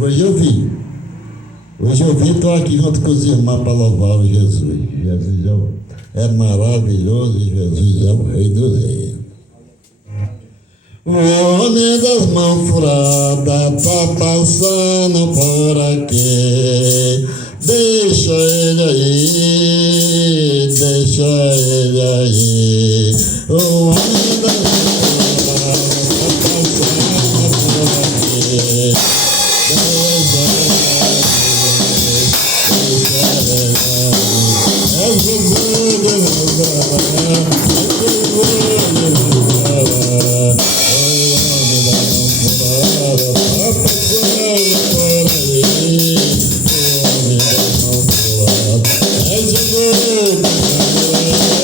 Hoje eu vim, estou aqui junto com os irmãos para louvar o Jesus. Jesus é maravilhoso, Jesus é o Rei dos Reis. O homem das mãos furadas tá passando por aqui. Deixa ele aí, deixa ele aí. O homem das mãos furadas tá passando por aqui. Deixa ele aí. É Jesus de Nazaré, é Jesus de Nazaré.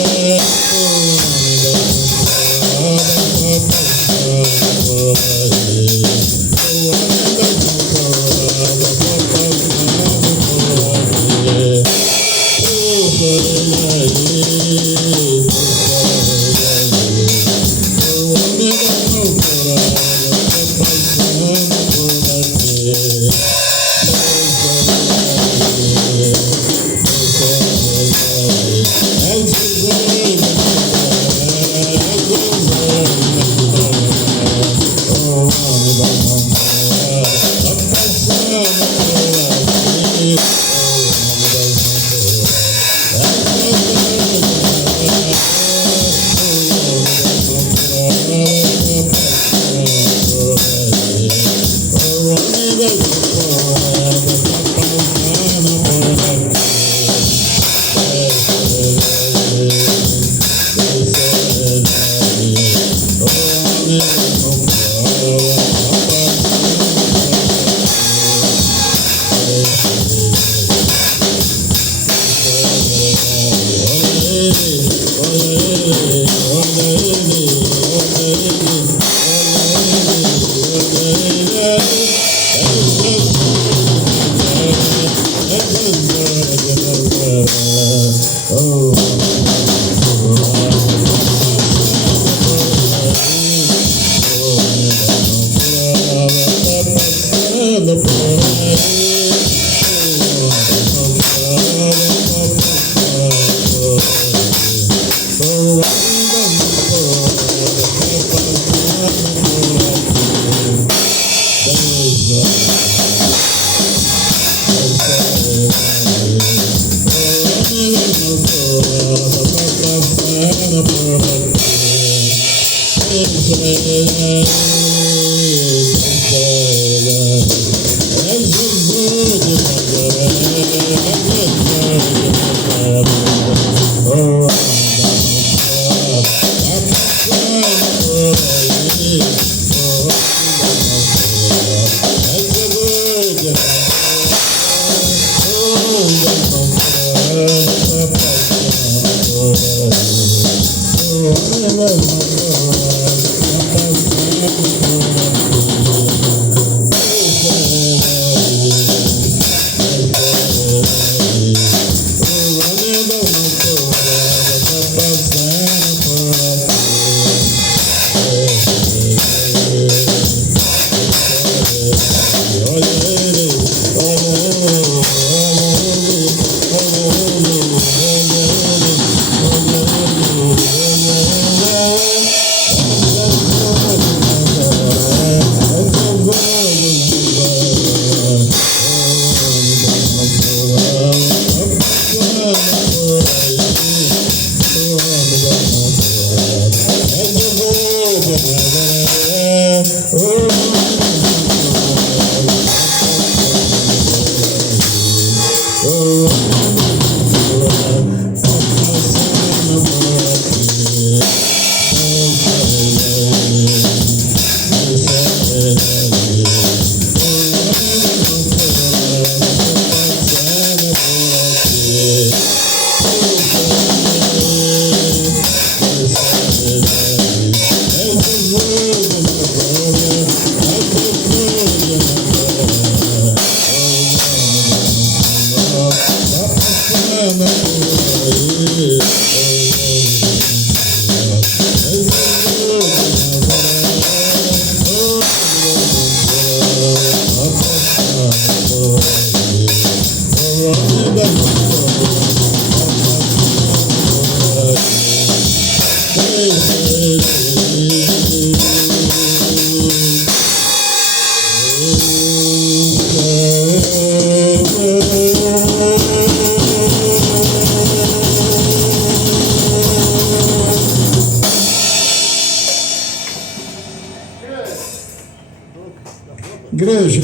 Igreja,